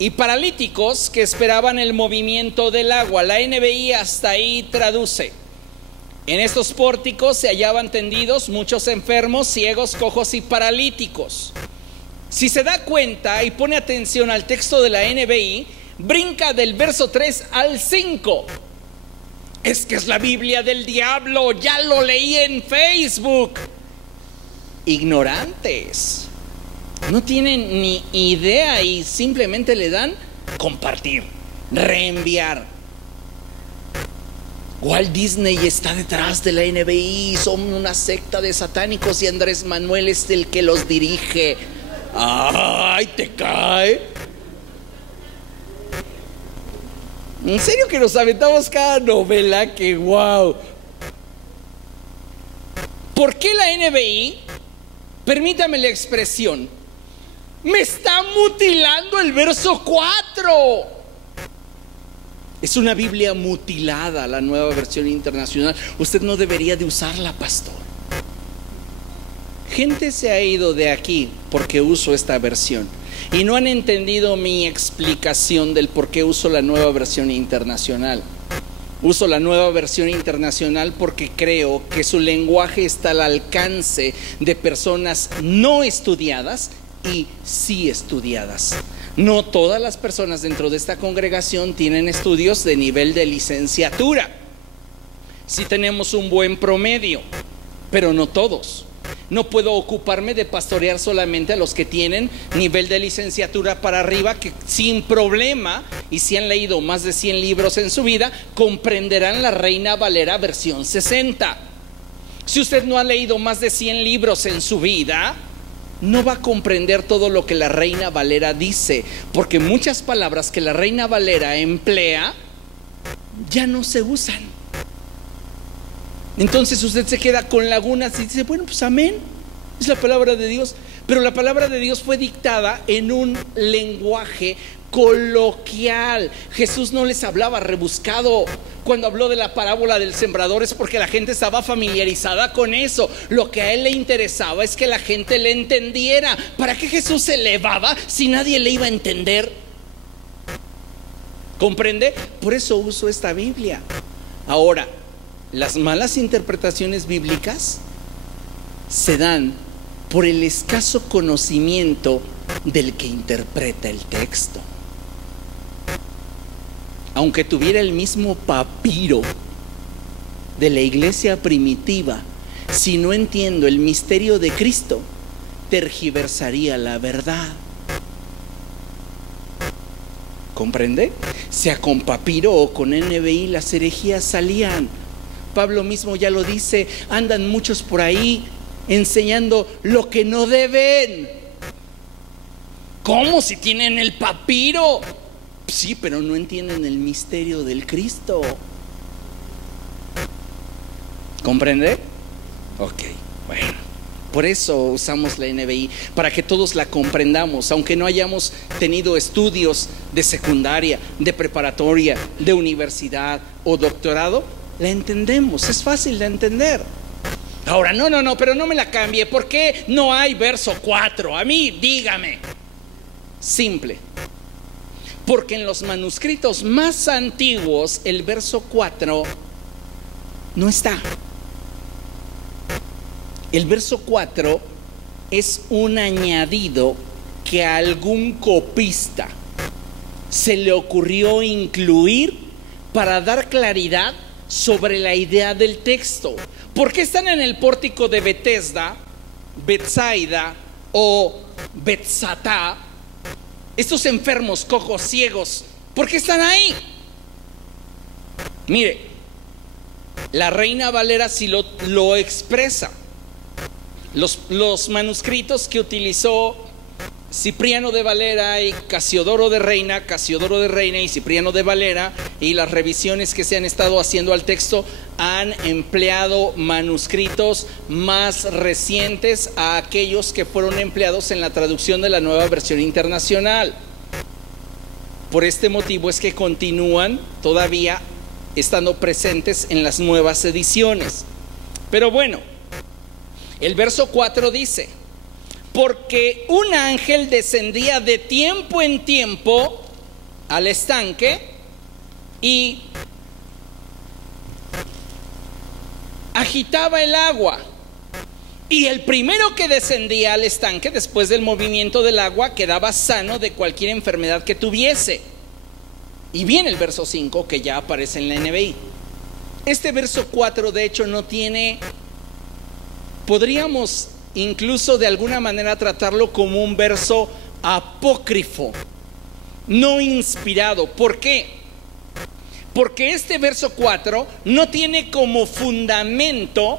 y paralíticos que esperaban el movimiento del agua. La NBI hasta ahí traduce: en estos pórticos se hallaban tendidos muchos enfermos, ciegos, cojos y paralíticos. Si se da cuenta y pone atención al texto de la NBI, brinca del verso 3 al 5. Es que es la Biblia del diablo, ya lo leí en Facebook. Ignorantes, no tienen ni idea y simplemente le dan compartir, reenviar. Walt Disney está detrás de la NBI, son una secta de satánicos y Andrés Manuel es el que los dirige. ¡Ay, te cae! En serio que nos aventamos cada novela, que wow. ¿Por qué la NBI, permítame la expresión, me está mutilando el verso 4? Es una Biblia mutilada, la Nueva Versión Internacional. Usted no debería de usarla, pastor. Gente se ha ido de aquí porque uso esta versión y no han entendido mi explicación del por qué uso la Nueva Versión Internacional. Uso la Nueva Versión Internacional porque creo que su lenguaje está al alcance de personas no estudiadas y sí estudiadas. No todas las personas dentro de esta congregación tienen estudios de nivel de licenciatura. Sí tenemos un buen promedio, pero no todos. No puedo ocuparme de pastorear solamente a los que tienen nivel de licenciatura para arriba, que sin problema, y si han leído más de 100 libros en su vida, comprenderán la Reina Valera versión 60. Si usted no ha leído más de 100 libros en su vida, no va a comprender todo lo que la Reina Valera dice, porque muchas palabras que la Reina Valera emplea ya no se usan. Entonces usted se queda con lagunas y dice, bueno, pues amén. Es la palabra de Dios. Pero la palabra de Dios fue dictada en un lenguaje coloquial. Jesús no les hablaba rebuscado. Cuando habló de la parábola del sembrador es porque la gente estaba familiarizada con eso. Lo que a él le interesaba es que la gente le entendiera. ¿Para qué Jesús se elevaba si nadie le iba a entender? ¿Comprende? Por eso uso esta Biblia. Ahora, las malas interpretaciones bíblicas se dan por el escaso conocimiento del que interpreta el texto. Aunque tuviera el mismo papiro de la iglesia primitiva, si no entiendo el misterio de Cristo, tergiversaría la verdad. ¿Comprende? Sea con papiro o con NBI, las herejías salían. Pablo mismo ya lo dice, andan muchos por ahí enseñando lo que no deben. ¿Cómo? Si tienen el papiro. Sí, pero no entienden el misterio del Cristo. ¿Comprende? Ok, bueno. Por eso usamos la NBI, para que todos la comprendamos, aunque no hayamos tenido estudios de secundaria, de preparatoria, de universidad o doctorado, la entendemos, es fácil de entender. Ahora, no, pero no me la cambie. ¿Por qué no hay verso 4? A mí, dígame. Simple. Porque en los manuscritos más antiguos el verso 4 no está. El verso 4 es un añadido que a algún copista se le ocurrió incluir para dar claridad sobre la idea del texto. ¿Por qué están en el pórtico de Betesda, Betsaida o Betzatá estos enfermos, cojos, ciegos? ¿Por qué están ahí? Mire, la Reina Valera sí lo expresa. Los manuscritos que utilizó Cipriano de Valera y Casiodoro de Reina y Cipriano de Valera, y las revisiones que se han estado haciendo al texto han empleado manuscritos más recientes a aquellos que fueron empleados en la traducción de la Nueva Versión Internacional. Por este motivo es que continúan todavía estando presentes en las nuevas ediciones. Pero bueno, el verso 4 dice: porque un ángel descendía de tiempo en tiempo al estanque y agitaba el agua. Y el primero que descendía al estanque después del movimiento del agua quedaba sano de cualquier enfermedad que tuviese. Y viene el verso 5 que ya aparece en la NBI. Este verso 4 de hecho no tiene, podríamos incluso de alguna manera tratarlo como un verso apócrifo, no inspirado. ¿Por qué? Porque este verso 4 no tiene como fundamento,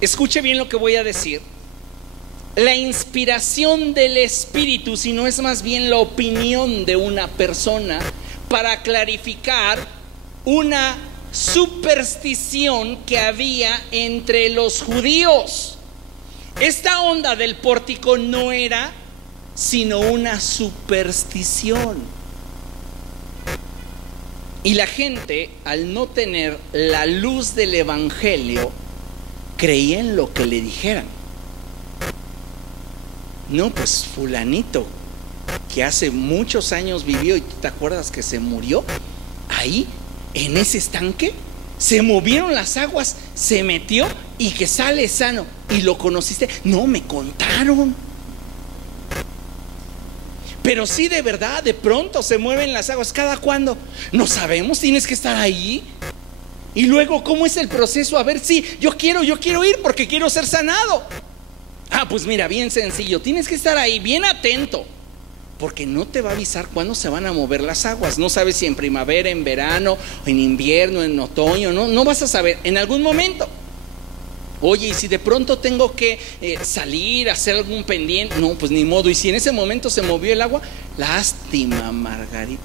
escuche bien lo que voy a decir, la inspiración del Espíritu, sino es más bien la opinión de una persona para clarificar una superstición que había entre los judíos. Esta onda del pórtico no era sino una superstición. Y la gente, al no tener la luz del Evangelio, creía en lo que le dijeran. No, pues fulanito, que hace muchos años vivió y tú te acuerdas que se murió ahí, en ese estanque, se movieron las aguas, se metió y que sale sano. ¿Y lo conociste? No, me contaron. Pero sí, de verdad, de pronto se mueven las aguas. ¿Cada cuándo? No sabemos, tienes que estar ahí. Y luego, ¿cómo es el proceso? A ver, sí, yo quiero ir porque quiero ser sanado. Ah, pues mira, bien sencillo, tienes que estar ahí, bien atento, porque no te va a avisar cuándo se van a mover las aguas. No sabes si en primavera, en verano, en invierno, en otoño. No vas a saber, en algún momento. Oye, y si de pronto tengo que salir, hacer algún pendiente, no, pues ni modo. Y si en ese momento se movió el agua, lástima, Margarito,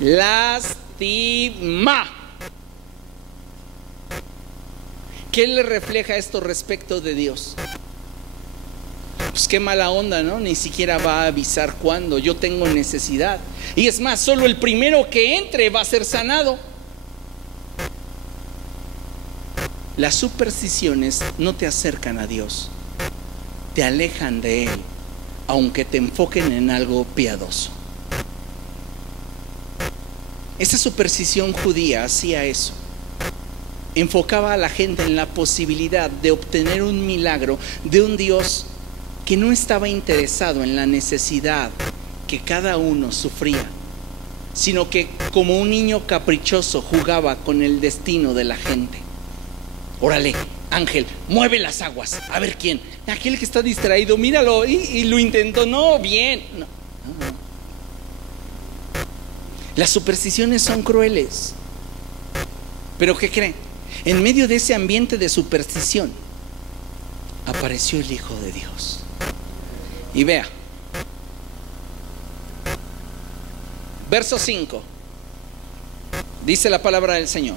lástima. ¿Qué le refleja esto respecto de Dios? Pues qué mala onda, ¿no? Ni siquiera va a avisar cuándo. Yo tengo necesidad. Y es más, solo el primero que entre va a ser sanado. Las supersticiones no te acercan a Dios, te alejan de Él, aunque te enfoquen en algo piadoso. Esa superstición judía hacía eso. Enfocaba a la gente en la posibilidad de obtener un milagro de un Dios que no estaba interesado en la necesidad que cada uno sufría, sino que como un niño caprichoso jugaba con el destino de la gente. Órale, ángel, mueve las aguas, a ver quién. Aquel que está distraído, míralo, y lo intentó, no, bien. No. Las supersticiones son crueles. Pero ¿qué creen? En medio de ese ambiente de superstición apareció el Hijo de Dios. Y vea, verso 5, dice la palabra del Señor: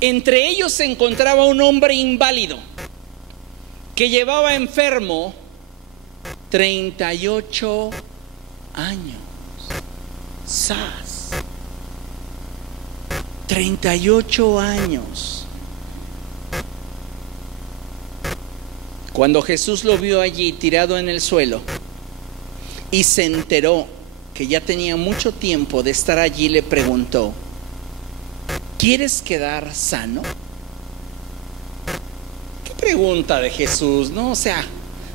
entre ellos se encontraba un hombre inválido que llevaba enfermo 38 años. ¡Sas! 38 años. Cuando Jesús lo vio allí tirado en el suelo y se enteró que ya tenía mucho tiempo de estar allí, le preguntó: ¿quieres quedar sano? ¿Qué pregunta de Jesús? No, o sea,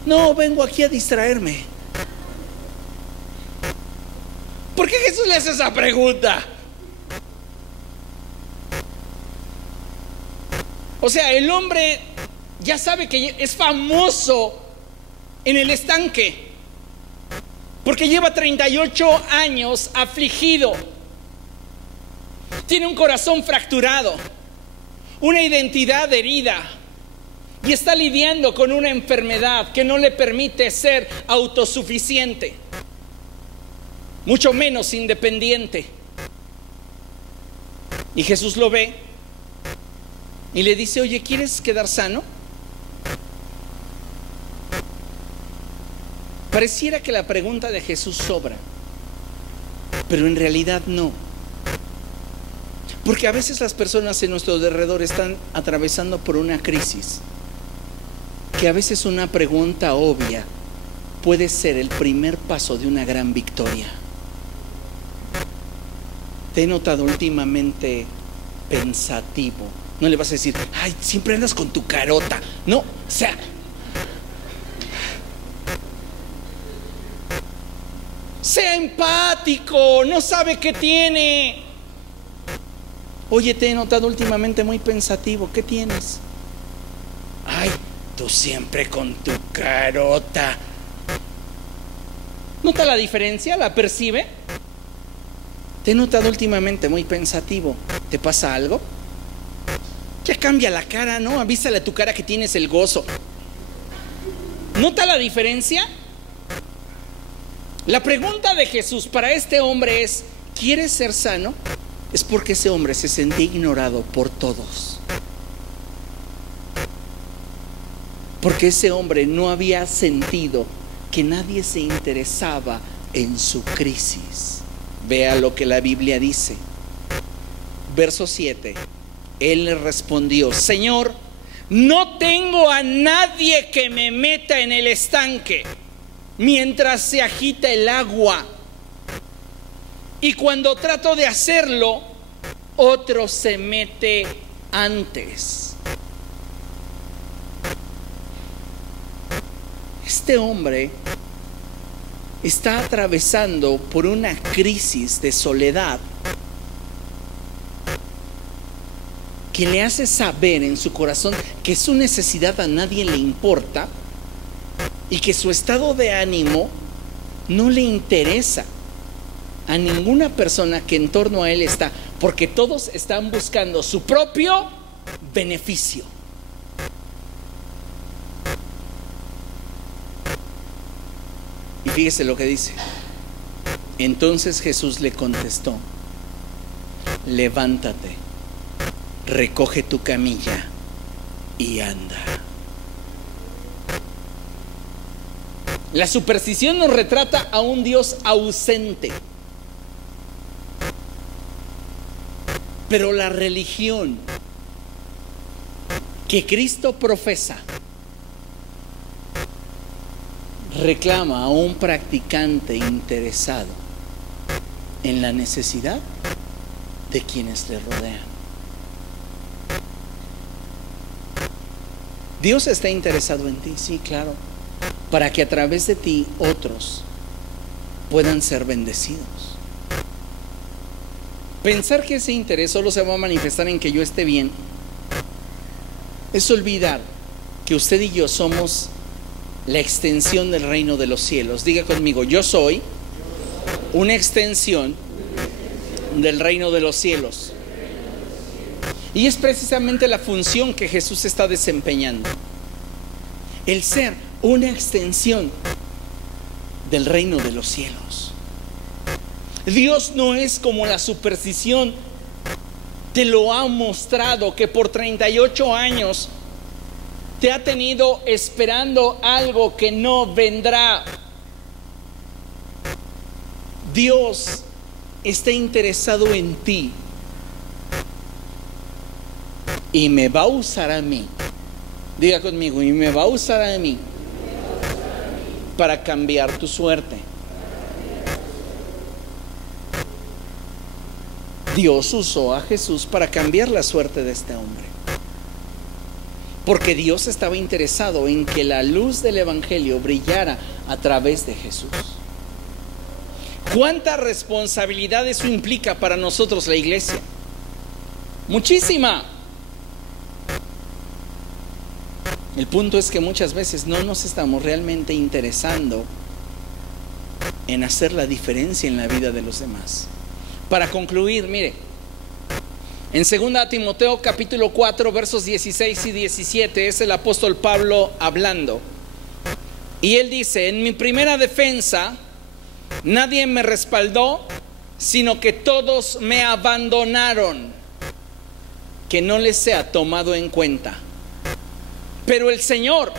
no, vengo aquí a distraerme. ¿Por qué Jesús le hace esa pregunta? O sea, el hombre ya sabe que es famoso en el estanque, porque lleva 38 años afligido. Tiene un corazón fracturado, una identidad herida, y está lidiando con una enfermedad que no le permite ser autosuficiente, mucho menos independiente. Y Jesús lo ve y le dice: oye, ¿quieres quedar sano? Pareciera que la pregunta de Jesús sobra, pero en realidad no. Porque a veces las personas en nuestro alrededor están atravesando por una crisis, que a veces una pregunta obvia puede ser el primer paso de una gran victoria. Te he notado últimamente pensativo. No le vas a decir: ay, siempre andas con tu carota. No, o sea, sea empático, no sabe qué tiene. Oye, te he notado últimamente muy pensativo. ¿Qué tienes? Ay, tú siempre con tu carota. ¿Nota la diferencia? ¿La percibe? Te he notado últimamente muy pensativo. ¿Te pasa algo? Ya cambia la cara, ¿no? Avísale a tu cara que tienes el gozo. ¿Nota la diferencia? La pregunta de Jesús para este hombre es: ¿quieres ser sano? Es porque ese hombre se sentía ignorado por todos. Porque ese hombre no había sentido que nadie se interesaba en su crisis. Vea lo que la Biblia dice. Verso 7. Él le respondió: Señor, no tengo a nadie que me meta en el estanque mientras se agita el agua. Y cuando trato de hacerlo, otro se mete antes. Este hombre está atravesando por una crisis de soledad que le hace saber en su corazón que su necesidad a nadie le importa y que su estado de ánimo no le interesa a ninguna persona que en torno a él está, porque todos están buscando su propio beneficio. Y fíjese lo que dice. Entonces Jesús le contestó: levántate, recoge tu camilla y anda. La superstición nos retrata a un Dios ausente. Pero la religión que Cristo profesa reclama a un practicante interesado en la necesidad de quienes le rodean. Dios está interesado en ti, sí, claro, para que a través de ti otros puedan ser bendecidos. Pensar que ese interés solo se va a manifestar en que yo esté bien es olvidar que usted y yo somos la extensión del reino de los cielos. Diga conmigo, yo soy una extensión del reino de los cielos. Y es precisamente la función que Jesús está desempeñando: el ser una extensión del reino de los cielos. Dios no es como la superstición te lo ha mostrado, que por 38 años te ha tenido esperando algo que no vendrá. Dios está interesado en ti y me va a usar a mí. Diga conmigo, y me va a usar a mí para cambiar tu suerte. Dios usó a Jesús para cambiar la suerte de este hombre, porque Dios estaba interesado en que la luz del Evangelio brillara a través de Jesús. ¿Cuánta responsabilidad eso implica para nosotros, la iglesia? Muchísima. El punto es que muchas veces no nos estamos realmente interesando en hacer la diferencia en la vida de los demás. Para concluir, mire, en 2 Timoteo capítulo 4 versos 16 y 17 es el apóstol Pablo hablando, y él dice: en mi primera defensa nadie me respaldó, sino que todos me abandonaron, que no les sea tomado en cuenta. Pero el Señor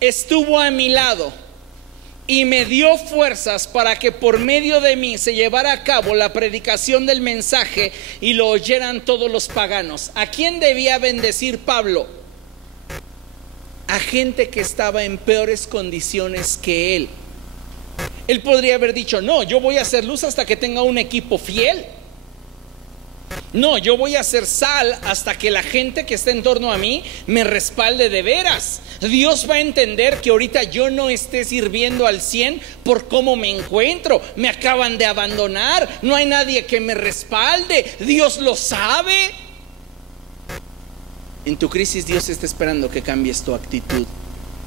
estuvo a mi lado y me dio fuerzas para que por medio de mí se llevara a cabo la predicación del mensaje y lo oyeran todos los paganos. ¿A quién debía bendecir Pablo? A gente que estaba en peores condiciones que él. Él podría haber dicho: no, yo voy a hacer luz hasta que tenga un equipo fiel. No, yo voy a hacer sal hasta que la gente que está en torno a mí me respalde de veras. Dios va a entender que ahorita yo no esté sirviendo al 100 por cómo me encuentro. Me acaban de abandonar, no hay nadie que me respalde. Dios lo sabe. En tu crisis Dios está esperando que cambies tu actitud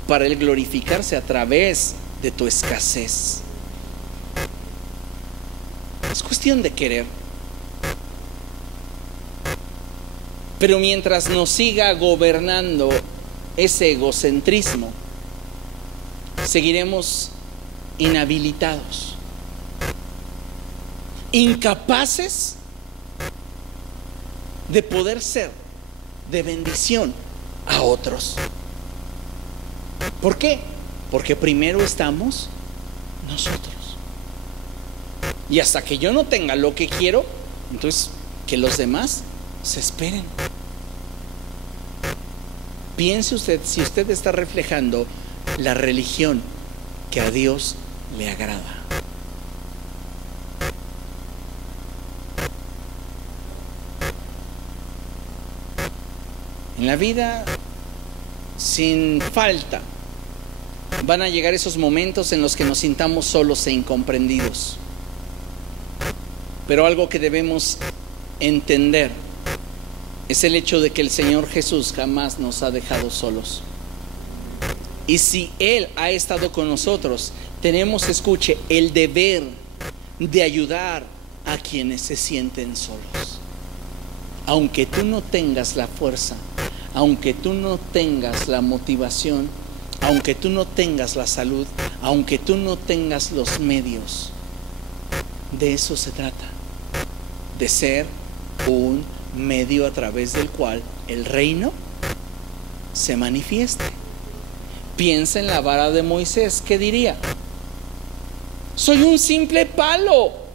para Él glorificarse a través de tu escasez. Es cuestión de querer. Pero mientras nos siga gobernando ese egocentrismo, seguiremos inhabilitados, incapaces de poder ser de bendición a otros. ¿Por qué? Porque primero estamos nosotros. Y hasta que yo no tenga lo que quiero, entonces que los demás se esperen. Piense usted si usted está reflejando la religión que a Dios le agrada. En la vida, sin falta, van a llegar esos momentos en los que nos sintamos solos e incomprendidos. Pero algo que debemos entender es el hecho de que el Señor Jesús jamás nos ha dejado solos. Y si Él ha estado con nosotros, tenemos, escuche, el deber de ayudar a quienes se sienten solos. Aunque tú no tengas la fuerza, aunque tú no tengas la motivación, aunque tú no tengas la salud, aunque tú no tengas los medios, de eso se trata, de ser un medio a través del cual el reino se manifieste. Piensa en la vara de Moisés, ¿qué diría? Soy un simple palo.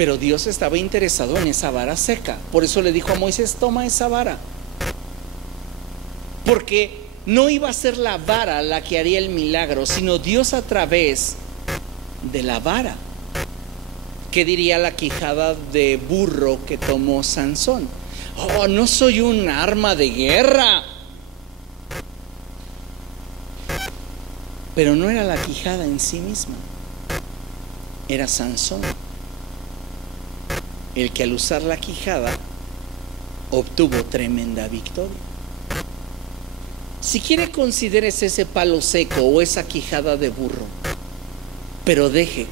Pero Dios estaba interesado en esa vara seca. Por eso le dijo a Moisés, toma esa vara. Porque no iba a ser la vara la que haría el milagro, sino Dios a través de la vara. ¿Qué diría la quijada de burro que tomó Sansón? Oh, no soy un arma de guerra. Pero no era la quijada en sí misma, era Sansón el que al usar la quijada obtuvo tremenda victoria. Si quiere, consideres ese palo seco o esa quijada de burro, pero deje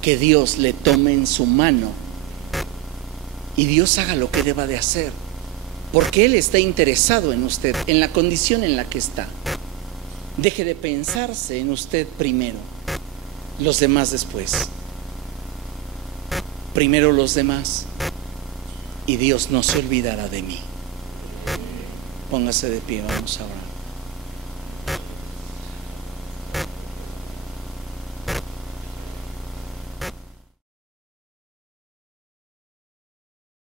que Dios le tome en su mano y Dios haga lo que deba de hacer, porque Él está interesado en usted, en la condición en la que está. Deje de pensarse en usted primero, los demás después. Primero los demás y Dios no se olvidará de mí. Póngase de pie, vamos a orar.